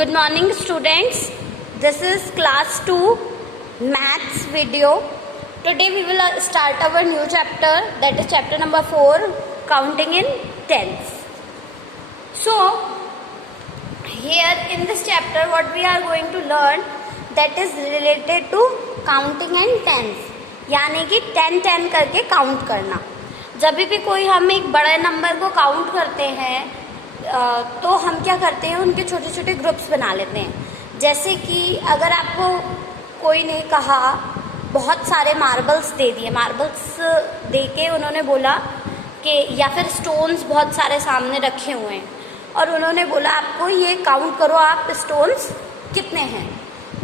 Good morning students. This is class 2 maths video. Today we will start our new chapter, that is chapter number 4, counting in tens. So here in this chapter what we are going to learn, that is related to counting in tens, यानी कि 10 करके count करना. जब भी कोई हम एक बड़े नंबर को काउंट करते हैं तो हम क्या करते हैं, उनके छोटे छोटे ग्रुप्स बना लेते हैं. जैसे कि अगर आपको कोई ने कहा, बहुत सारे मार्बल्स दे दिए, मार्बल्स दे के उन्होंने बोला कि, या फिर स्टोन्स बहुत सारे सामने रखे हुए हैं और उन्होंने बोला आपको ये काउंट करो आप स्टोन्स कितने हैं.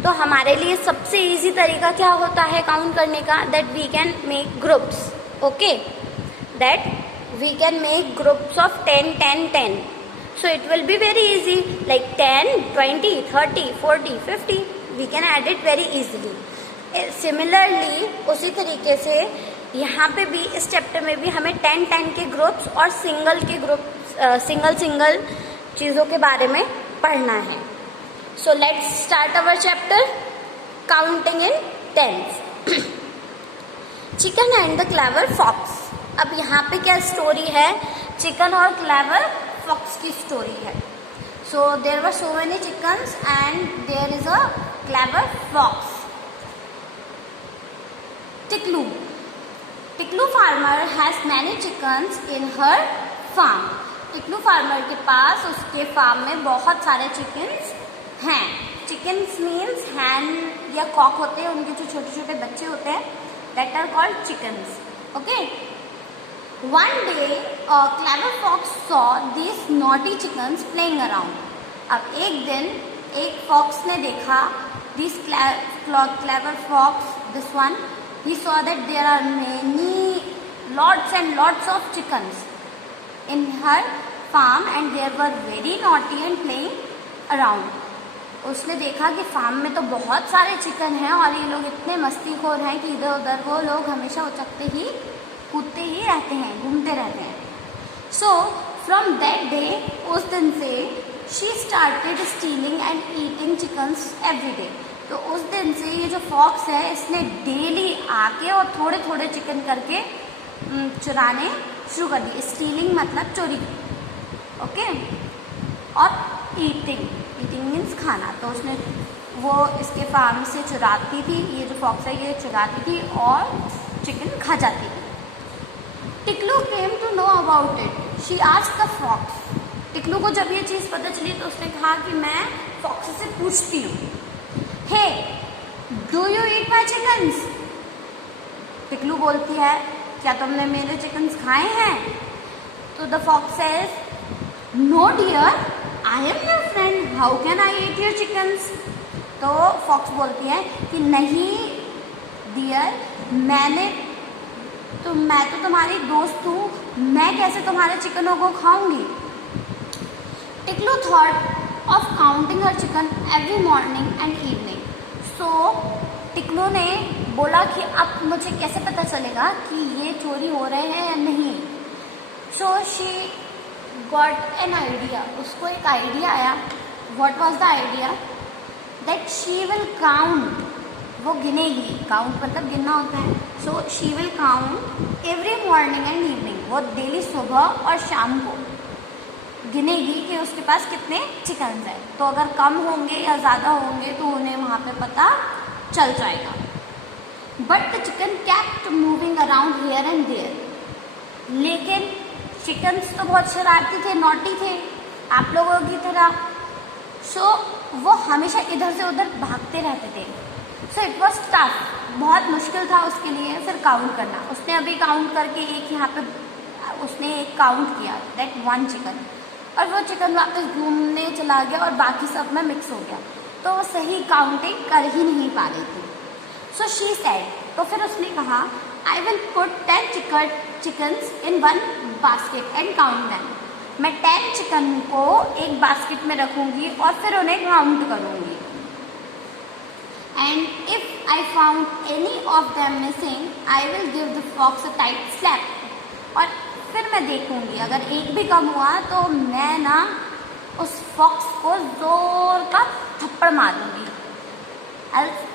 तो हमारे लिए सबसे इजी तरीका क्या होता है काउंट करने का, that we can make groups. Okay, that we can make groups of 10 10 10. So it will be very easy, like 10, 20, 30, 40, 50. We can add it very easily. Similarly, उसी तरीके से यहाँ पे भी इस चैप्टर में भी हमें 10 के ग्रुप्स और सिंगल के ग्रुप्स, सिंगल चीज़ों के बारे में पढ़ना है. So let's start our chapter, counting in tens. Chicken and the clever fox. अब यहाँ पे क्या स्टोरी है, चिकन और क्लेवर फॉक्स की स्टोरी है. So there were so many chickens and there is a clever fox. Tiklu farmer has many chickens in her farm. Tiklu farmer के पास उसके फार्म में बहुत सारे चिकन्स हैं. चिकन्स मीन्स हैन या कॉक होते हैं, उनके जो छोटे छोटे बच्चे होते हैं, that are called chickens. Okay. One day, a clever fox saw these naughty chickens playing around. अब एक दिन एक fox ने देखा, this clever fox, this one, he saw that there are lots and lots of chickens in her farm and they were very naughty and playing around. उसने देखा कि farm में तो बहुत सारे चिकन हैं और ये लोग इतने मस्तीखोर हैं कि इधर उधर वो लोग हमेशा उचकते ही कूदते ही रहते हैं, घूमते रहते हैं. सो फ्रॉम दैट डे, उस दिन से she started stealing and eating chickens every day. तो उस दिन से ये जो फॉक्स है इसने डेली आके और थोड़े थोड़े चिकन करके चुराने शुरू कर दी. स्टीलिंग मतलब चोरी. ओके. और ईटिंग मीन्स खाना. तो उसने वो इसके फार्म से चुराती थी, ये जो फॉक्स है ये चुराती थी और चिकन खा जाती थी. Tiklu came to know about it. She asked the fox. Tiklu को जब ये चीज़ पता चली तो उसने कहा कि मैं फॉक्स से पूछती हूँ, hey do you eat my chickens. Tiklu बोलती है, क्या तुमने मेरे चिकन्स खाए हैं. तो the fox says, no dear, I am your friend, how can I eat your chickens. तो फॉक्स बोलती है कि नहीं डियर, मैं तो तुम्हारी दोस्त हूँ, मैं कैसे तुम्हारे चिकनों को खाऊंगी. टिकलू थॉट ऑफ काउंटिंग हर chicken every morning and evening. So Tiklu ने बोला कि अब मुझे कैसे पता चलेगा कि ये चोरी हो रहे हैं या नहीं. So she got an idea. उसको एक आइडिया आया. What was the idea, that she will count. वो गिनेगी. काउंट मतलब गिनना होता है. So she will count every morning and evening. वो डेली सुबह और शाम को गिनेगी कि उसके पास कितने चिकन हैं. तो अगर कम होंगे या ज़्यादा होंगे तो उन्हें वहाँ पे पता चल जाएगा. But the chicken kept moving around here and there. लेकिन चिकन्स तो बहुत शरारती थे, नॉटी थे, आप लोगों की तरह. सो वो हमेशा इधर से उधर भागते रहते थे. So it was tough. बहुत मुश्किल था उसके लिए फिर काउंट करना. उसने अभी काउंट करके एक यहाँ पे उसने एक काउंट किया, दैट 1 चिकन, और वो चिकन वापस घूमने चला गया और बाकी सब में मिक्स हो गया. तो वो सही काउंटिंग कर ही नहीं पा रही थी. सो शी सेड, तो फिर उसने कहा, I will put 10 chickens in 1 basket and count them. मैं 10 चिकन को एक बास्केट में रखूँगी और फिर उन्हें काउंट करूँगी. And if I found any of them missing, I will give the fox a tight slap. और फिर मैं देखूंगी अगर एक भी कम हुआ तो मैं ना उस फॉक्स को जोर का थप्पड़ मार दूंगी।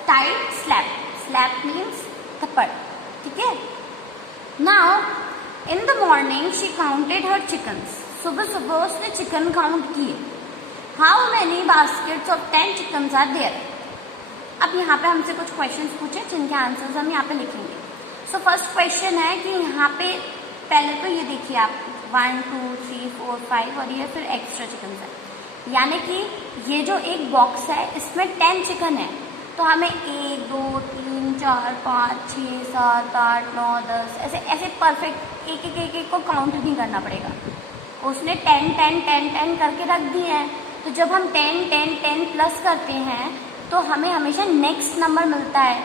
टाइट स्लैप, स्लैप मीन्स थप्पड़, ठीक है। Now in the morning she counted her chickens, सुबह सुबह उसने चिकन काउंट किए। How many baskets of 10 chickens are there. अब यहाँ पे हमसे कुछ क्वेश्चंस पूछे जिनके आंसर्स हम यहाँ पे लिखेंगे। सो फर्स्ट क्वेश्चन है कि यहाँ पे पहले तो ये देखिए आप 1 2 3 4 5 और ये फिर एक्स्ट्रा चिकन है, यानी कि ये जो एक बॉक्स है इसमें 10 चिकन है, तो हमें 1 2 3 4 5 6 7 8 9 10 ऐसे ऐसे परफेक्ट एक को काउंट नहीं करना पड़ेगा। उसने 10 10 10 10 करके रख दिए हैं, तो जब हम 10 10 10 प्लस करते हैं तो हमें हमेशा नेक्स्ट नंबर मिलता है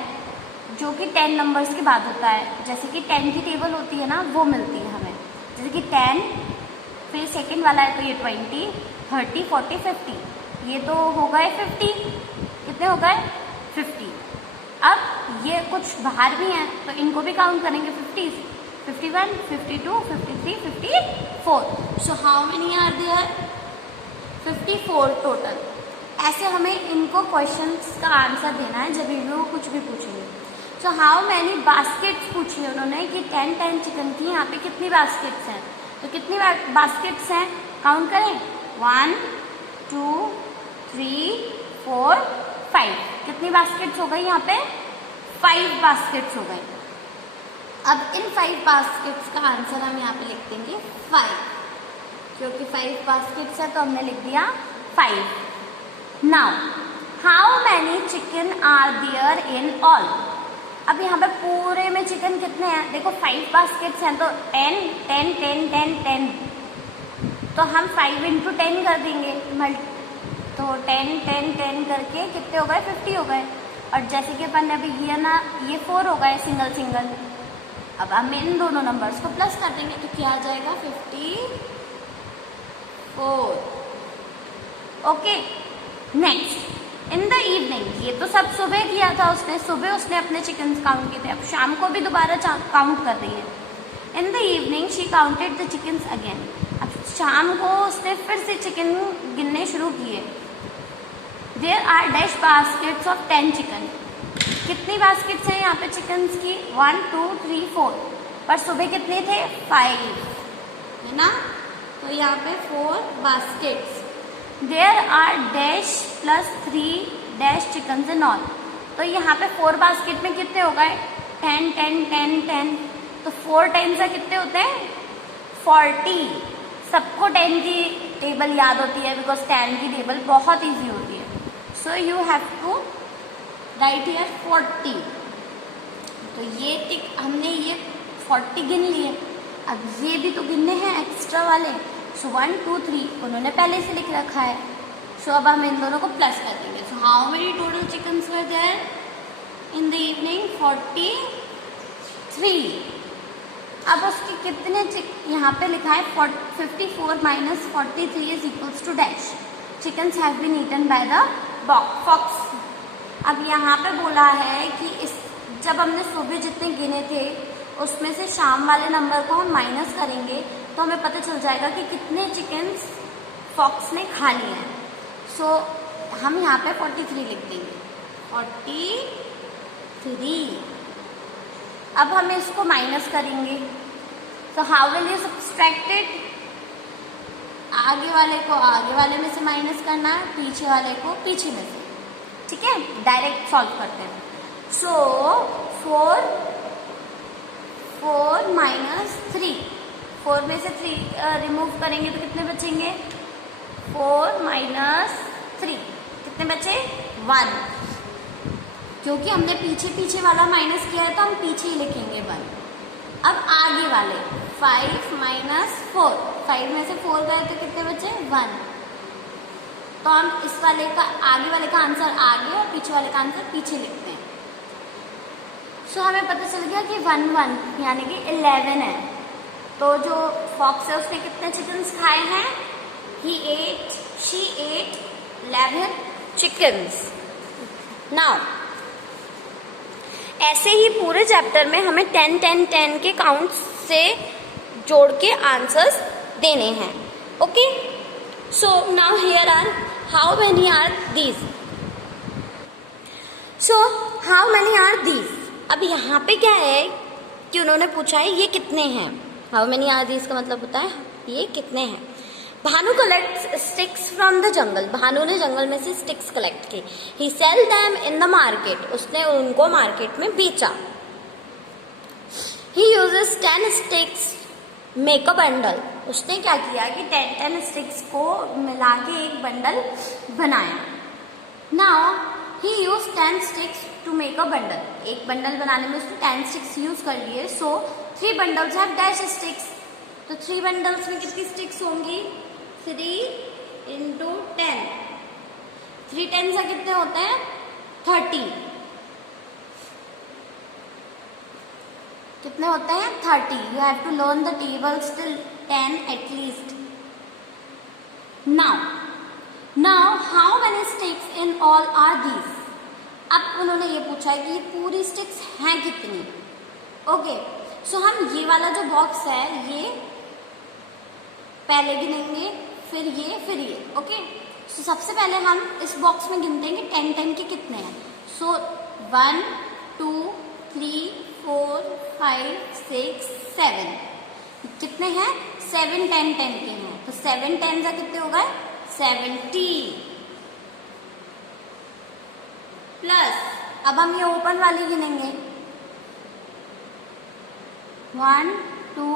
जो कि 10 नंबर्स के बाद होता है। जैसे कि 10 की टेबल होती है ना, वो मिलती है हमें, जैसे कि 10, फिर सेकंड वाला है तो ये 20 30 40 50, ये तो हो गए 50, कितने हो गए 50। अब ये कुछ बाहर भी हैं तो इनको भी काउंट करेंगे 50, 51 52 53 54। So how many are there, 54 total. ऐसे हमें इनको क्वेश्चंस का आंसर देना है जब भी वो कुछ भी पूछेंगे। सो हाउ मैनी बास्केट्स पूछी है उन्होंने कि 10 10 चिकन की, यहाँ पे कितनी बास्केट्स हैं, तो कितनी बास्केट्स हैं काउंट करें, 1 2 3 4 5। कितनी बास्केट्स हो गई यहाँ पे, 5 बास्केट्स हो गई। अब इन 5 बास्केट्स का आंसर हम यहाँ पे लिख देंगे 5, क्योंकि 5 बास्केट्स है तो हमने लिख दिया 5। Now how many chicken are there in all. अब यहाँ पे पूरे में चिकन कितने हैं, देखो 5 बास्केट्स हैं तो 10 10 10 10 10, तो हम 5 into 10 कर देंगे तो 10 10 10 करके कितने हो गए, 50 हो गए। और जैसे कि अपन ने अभी किया ना, ये 4 हो गए सिंगल सिंगल। अब हम इन दोनों नंबर्स को प्लस कर देंगे तो क्या आ जाएगा, 54। Okay, next in the evening, ये तो सब सुबह किया था उसने, सुबह उसने अपने चिकन काउंट किए थे, अब शाम को भी दोबारा काउंट कर रही है। इन the evening she counted the chickens again, अब शाम को उसने फिर से चिकन गिनने शुरू किए। There are dash baskets of 10 chicken, कितनी बास्केट्स हैं यहाँ पे चिकन्स की, 1 2 3 4, पर सुबह कितने थे, 5 है ना, तो यहाँ पे 4 baskets. There are dash plus 3 dash chicken in all, तो यहाँ पे 4 बास्केट में कितने हो गए, 10 10 10 10, तो 4 10 से कितने होते हैं, 40। सबको 10 की टेबल याद होती है बिकॉज 10 की टेबल बहुत इजी होती है। So you have to write here 40। तो ये टिक हमने ये 40 गिन लिए, अब ये भी तो गिनने हैं एक्स्ट्रा वाले। सो 1 2 3 उन्होंने पहले से लिख रखा है, सो अब हम इन दोनों को प्लस कर देंगे। So how many total chickens were there in the evening, 43। अब उसके कितने यहाँ पे लिखा है 54 minus 43 is equals to dash, chickens have been eaten by the fox. अब यहाँ पे बोला है कि इस जब हमने सुबह जितने गिने थे उसमें से शाम वाले नंबर को हम माइनस करेंगे तो हमें पता चल जाएगा कि कितने चिकन्स फॉक्स ने खा लिए हैं। सो हम यहाँ पे 43 लिख देंगे, 43। अब हम इसको माइनस करेंगे, तो how will you subtract it, आगे वाले को आगे वाले में से माइनस करना है, पीछे वाले को पीछे में से, ठीक है। डायरेक्ट सॉल्व करते हैं। सो 4 माइनस 3, 4 में से 3 रिमूव करेंगे तो कितने बचेंगे, 4 माइनस 3 कितने बचे, 1, क्योंकि हमने पीछे पीछे वाला माइनस किया है तो हम पीछे ही लिखेंगे 1। अब आगे वाले 5 माइनस 4, 5 में से 4 गए तो कितने बचे, 1, तो हम इस वाले का आगे वाले का आंसर आगे और पीछे वाले का आंसर पीछे लिखते हैं। सो हमें पता चल गया कि 1 1 यानी कि 11 है। तो जो फॉक्स है उसने कितने चिकन्स खाए हैं, she ate 11 chickens। नाउ ऐसे ही पूरे चैप्टर में हमें 10 10 10 के काउंट से जोड़ के आंसर्स देने हैं। Okay, so now here are how many are these? So how many are these? अब यहाँ पे क्या है कि उन्होंने पूछा है ये कितने हैं. हाउ मेनी आर दीज का मतलब होता है ये कितने हैं. Bhanu collect sticks from the jungle. Bhanu ने जंगल में से स्टिक्स कलेक्ट की. He sell them in the market. उसने उनको मार्केट में बेचा. He uses 10 sticks make a bundle. उसने क्या किया कि 10 स्टिक्स को मिला के एक बंडल बनाया. Now he use 10 sticks to make a bundle. एक बंडल बनाने में उसने 10 स्टिक्स यूज कर लिए. So 3 bundles have dash sticks. तो 3 बंडल्स में कितनी स्टिक्स होंगी? 3 into 10. 3 10 से कितने होते हैं? 30. कितने होते हैं? 30. You have to learn the tables till 10 at least. Now how many sticks in all are these? अब उन्होंने ये पूछा है कि ये पूरी स्टिक्स हैं कितनी. ओके, सो हम ये वाला जो बॉक्स है ये पहले गिनेंगे, फिर ये. ओके, सो सबसे पहले हम इस बॉक्स में गिनते हैं कि 10 के कितने हैं. सो 1 2 3 4 5 6 7. कितने हैं? 7 10 10 के हैं. तो 7 10 का कितने हो गए? 70. प्लस अब हम ये ओपन वाली गिनेंगे. 1 2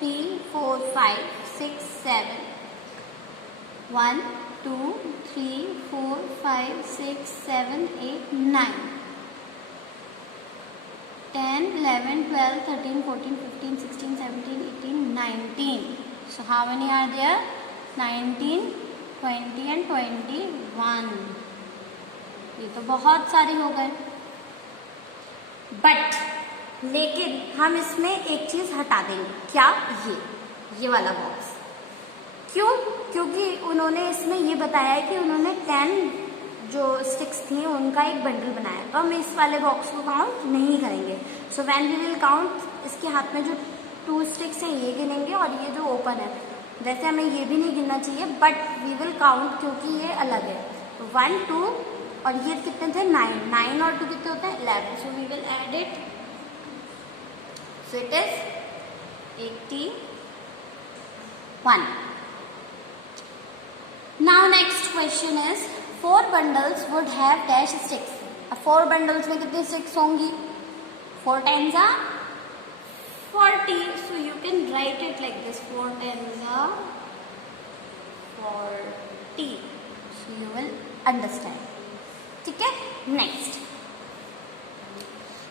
3 4 5 6 7. 1 2 3 4 5 6 7 8 9 10 11 12 13 14 15 16 17 18 19. So how many are there? 19 20 and 21. ये तो बहुत सारे हो गए. बट लेकिन हम इसमें एक चीज हटा देंगे. क्या? ये वाला बॉक्स. क्यों? क्योंकि उन्होंने इसमें ये बताया है कि उन्होंने 10 जो स्टिक्स थी उनका एक बंडल बनाया. तो हम इस वाले बॉक्स को काउंट नहीं करेंगे. So when we will count, इसके हाथ में जो 2 स्टिक्स हैं ये गिनेंगे और ये जो ओपन है. वैसे हमें ये भी नहीं गिनना चाहिए बट वी विल काउंट क्योंकि ये अलग है. तो 1 2 और ये कितने थे? 9 और 2 कितने होते हैं? 11. So we will add it. So it is 81. Now next question is 4 bundles would have dash sticks. अब 4 bundles में कितनी स्टिक्स होंगी? 4 10s are 40. So you can write it like this. 4 10s are 40. So you will understand. ठीक है. Next,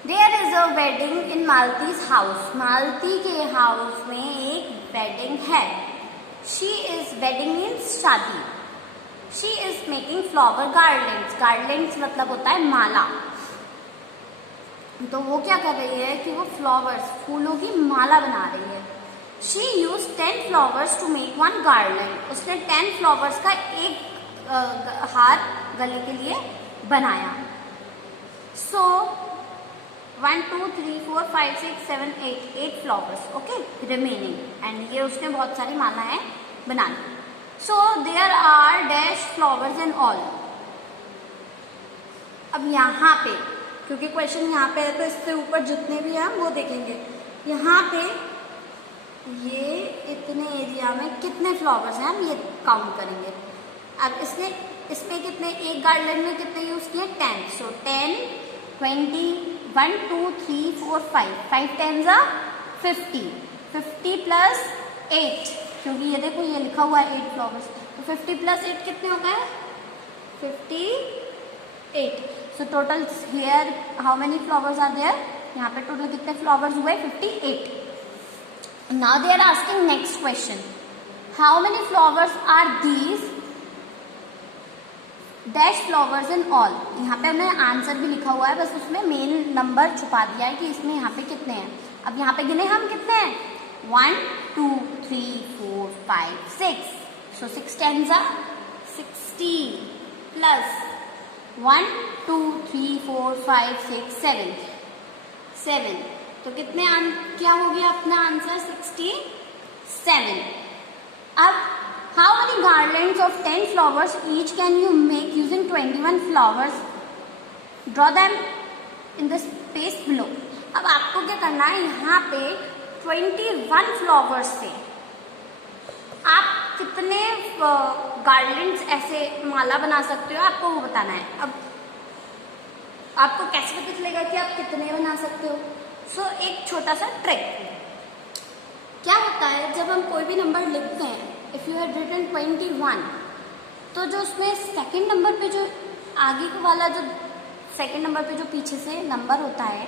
there is a wedding in Malti's house. Malti के house में एक wedding है. शी इज, वेडिंग मीन्स शादी. She is making flower garlands. Garlands मतलब होता है माला. तो वो क्या कर रही है कि वो फ्लावर्स, फूलों की माला बना रही है. She use 10 flowers to make 1 garland. उसने 10 flowers का एक हार गले के लिए बनाया. So 1 2 3 4 5 6 7 8 flowers. Okay, remaining. And ये उसने बहुत सारी मालाएं बना ली. So there are dash flowers in all. अब यहाँ पे क्योंकि क्वेश्चन यहाँ पे है तो इससे ऊपर जितने भी हैं वो देखेंगे. यहाँ पे ये इतने एरिया में कितने फ्लावर्स हैं हम ये काउंट करेंगे. अब इसमें कितने, एक गार्डन में कितने यूज किए? 10. सो 10 20 1 2 3 4 5 10s are 50. 50 प्लस 8, क्योंकि ये देखो ये लिखा हुआ है 8 फ्लावर्स. तो 50 प्लस 8 कितने हो गए? 58. So total here how many flowers are there? यहाँ पे टोटल कितने फ्लावर्स हुए? 58. Now they are asking next question, how many flowers are these dash flowers in all. यहाँ पे हमने आंसर भी लिखा हुआ है, बस उसमें मेन नंबर छुपा दिया है कि इसमें यहाँ पे कितने हैं. अब यहाँ पे गिने हम कितने हैं? 1 2 3 4 5 6. सो 6 10s are 60 प्लस 1 2 3 4 5 6 7. तो कितने क्या हो गया अपना आंसर? 67. अब how many garlands of 10 flowers each can you make using 21 flowers, draw them in the space below. अब आपको क्या करना है, यहाँ पे 21 फ्लावर्स से आप कितने गार्लैंड्स ऐसे माला बना सकते हो, आपको वो बताना है। अब आपको कैसे पता चलेगा कि आप कितने बना सकते हो? सो एक छोटा सा ट्रिक क्या होता है, जब हम कोई भी नंबर लिखते हैं, इफ यू हैड रिटन 21, तो जो उसमें सेकंड नंबर पे जो आगे वाला जो सेकंड नंबर पे जो पीछे से नंबर होता है,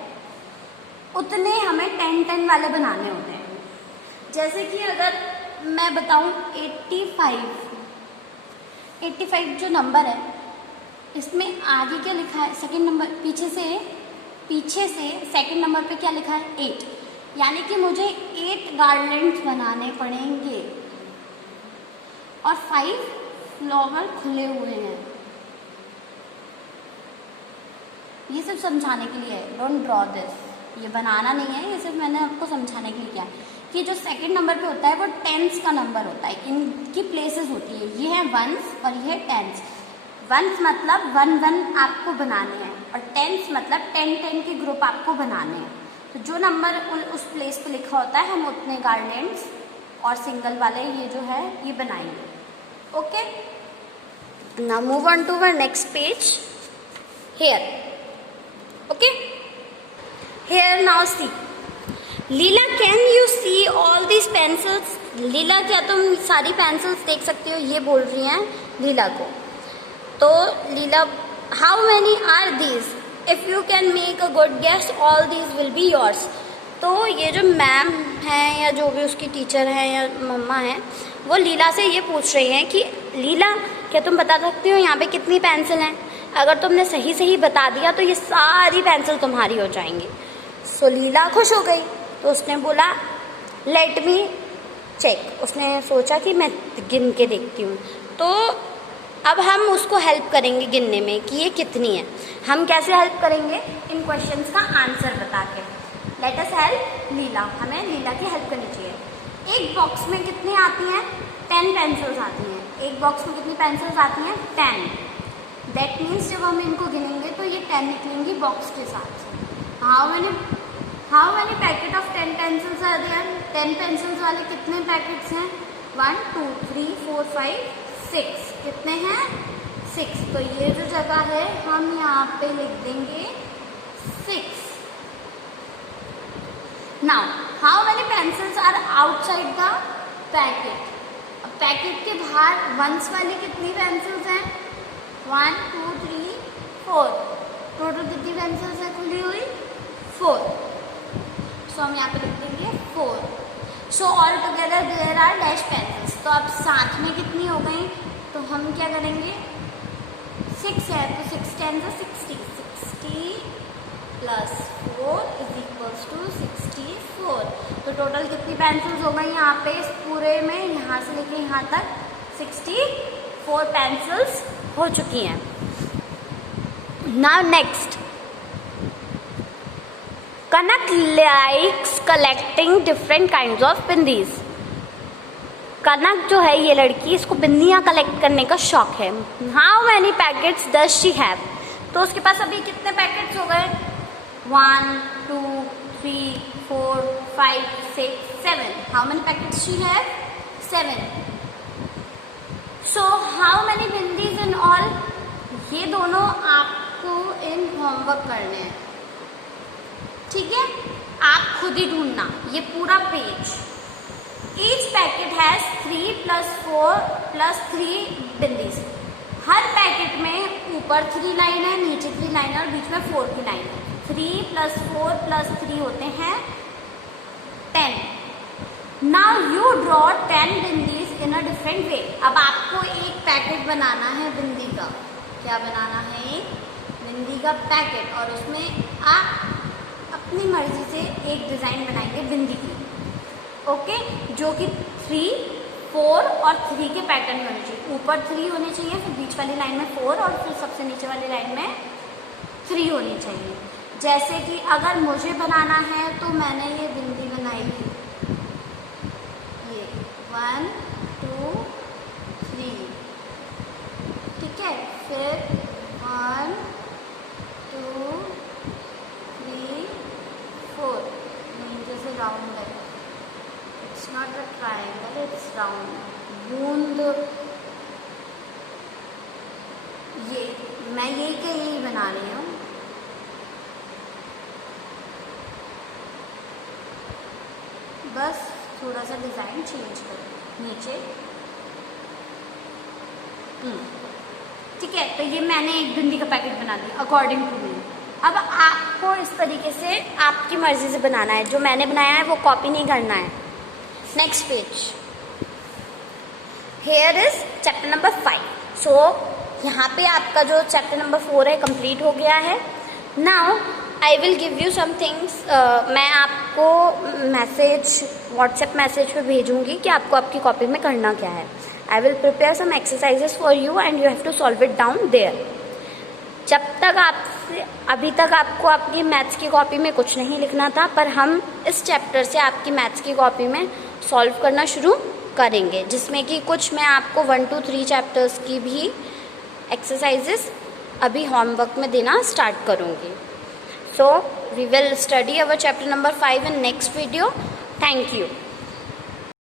उतने हमें 10-10 वाले बनाने होते हैं। जैसे कि अगर मैं बताऊं 85 जो नंबर है, इसमें आगे क्या लिखा है, सेकंड नंबर पीछे से सेकंड नंबर पे क्या लिखा है, 8, यानी कि मुझे 8 गार्लैंड्स बनाने पड़ेंगे और 5 फ्लावर खुले हुए हैं। ये सिर्फ समझाने के लिए है, डोंट ड्रॉ दिस, ये बनाना नहीं है, ये सिर्फ मैंने आपको समझाने के लिए किया कि जो सेकंड नंबर पे होता है वो टेंस का नंबर होता है, इनकी प्लेसेस होती है, ये है वंस और ये है टेंस। वंस मतलब 1-1 आपको बनाने हैं और टेंस मतलब 10-10 के ग्रुप आपको बनाने हैं। तो जो नंबर उस प्लेस पे लिखा होता है, हम उतने गार्लैंड्स और सिंगल वाले ये जो है ये बनाएंगे। Okay, now move on to our next page here. Okay, here now see, Leela can you see all these pencils? Leela क्या तुम सारी पेंसिल्स देख सकती हो? ये बोल रही हैं लीला को। तो Leela, how many are these? If you can make a good guess all these will be yours. तो ये जो मैम हैं या जो भी उसकी टीचर हैं या मम्मा हैं, वो लीला से ये पूछ रही हैं कि लीला क्या तुम बता सकती हो यहाँ पे कितनी पेंसिल हैं? अगर तुमने सही सही बता दिया तो ये सारी पेंसिल तुम्हारी हो जाएंगी। सो लीला खुश हो गई, तो उसने बोला लेट मी चेक। उसने सोचा कि मैं गिन के देखती हूँ। तो अब हम उसको हेल्प करेंगे गिनने में कि ये कितनी है। हम कैसे हेल्प करेंगे? इन क्वेश्चंस का आंसर बता के। लेट अस हेल्प लीला, हमें लीला की हेल्प करनी चाहिए। एक बॉक्स में कितनी आती हैं? 10 पेंसिल्स आती हैं। एक बॉक्स में कितनी पेंसिल्स आती हैं? 10। दैट मीन्स जब हम इनको गिनेंगे तो ये 10 निकलेंगी बॉक्स के साथ। How many packet of 10 pencils are there? 10 pencils वाले कितने पैकेट्स हैं? 1 2 3 4 5 6। कितने हैं? 6। तो ये जो जगह है हम यहाँ पे लिख देंगे 6। Now how many pencils are outside the packet? Packet के बाहर वंस वाली कितनी पेंसिल्स हैं? 1 2 3 4। टोटल कितनी पेंसिल्स है खुली हुई? 4। सो हम यहाँ पे लिख देंगे 4। So all together there are dash pencils. तो अब साथ में कितनी हो गई? तो हम क्या करेंगे? 6 है तो 6 10 60। 60 प्लस 4 इज इक्वल्स टू 64। तो टोटल कितनी पेंसिल्स हो गई यहाँ पे इस पूरे में? यहाँ से लेके यहाँ तक 64 पेंसिल्स हो चुकी हैं। Now next, Kanak likes collecting different kinds of bindis. Kanak जो है ये लड़की, इसको बिंदियाँ कलेक्ट करने का शौक है। How many packets does she have? तो उसके पास अभी कितने पैकेट्स हो गए? 1 2 3 4 5 6 7। How many packets she have? 7। So how many bindis in all? ये दोनों आपको इन होमवर्क करने हैं, ठीक है? आप खुद ही ढूंढना ये पूरा page. Each packet has 3 + 4 + 3 bindis. Her packet में ऊपर 3 लाइन है, नीचे 3 लाइन है और बीच में 4 की लाइन है। 3 + 4 + 3 होते हैं 10। Now you draw 10 bindis in a different way. अब आपको एक पैकेट बनाना है बिंदी का। क्या बनाना है? एक बिंदी का पैकेट, और उसमें आप अपनी मर्जी से एक डिज़ाइन बनाएंगे बिंदी की। ओके, जो कि 3 4 और 3 के पैटर्न में होने चाहिए। ऊपर 3 होने चाहिए, फिर बीच वाली लाइन में 4 और फिर सबसे नीचे वाली लाइन में 3 होनी चाहिए। जैसे कि अगर मुझे बनाना है तो मैंने ये बिंदी बनाई, ये 1 2 फिर 1 2 3 4 नहीं, जैसे राउंड है, it's not a triangle, it's round. बूंद, ये मैं यही का यही बना रही हूँ। बस थोड़ा सा डिज़ाइन चेंज करो नीचे। ठीक है, तो ये मैंने एक बिंदी का पैकेट बना दिया अकॉर्डिंग टू मी। अब आपको इस तरीके से आपकी मर्जी से बनाना है, जो मैंने बनाया है वो कॉपी नहीं करना है। Next page, here is chapter number 5। सो यहाँ पे आपका जो चैप्टर नंबर 4 है कंप्लीट हो गया है। Now I will give you some things. मैं आपको मैसेज, व्हाट्सएप मैसेज पे भेजूंगी कि आपको आपकी कॉपी में करना क्या है। I will prepare some exercises for you and you have to solve it down there. जब तक आपसे अभी तक आपको अपनी मैथ्स की कॉपी में कुछ नहीं लिखना था, पर हम इस चैप्टर से आपकी मैथ्स की कॉपी में सॉल्व करना शुरू करेंगे, जिसमें कि कुछ मैं आपको 1 to 3 चैप्टर्स की भी एक्सरसाइजेस अभी होमवर्क में देना स्टार्ट करूँगी। So we will study our chapter number 5 in next video. Thank you.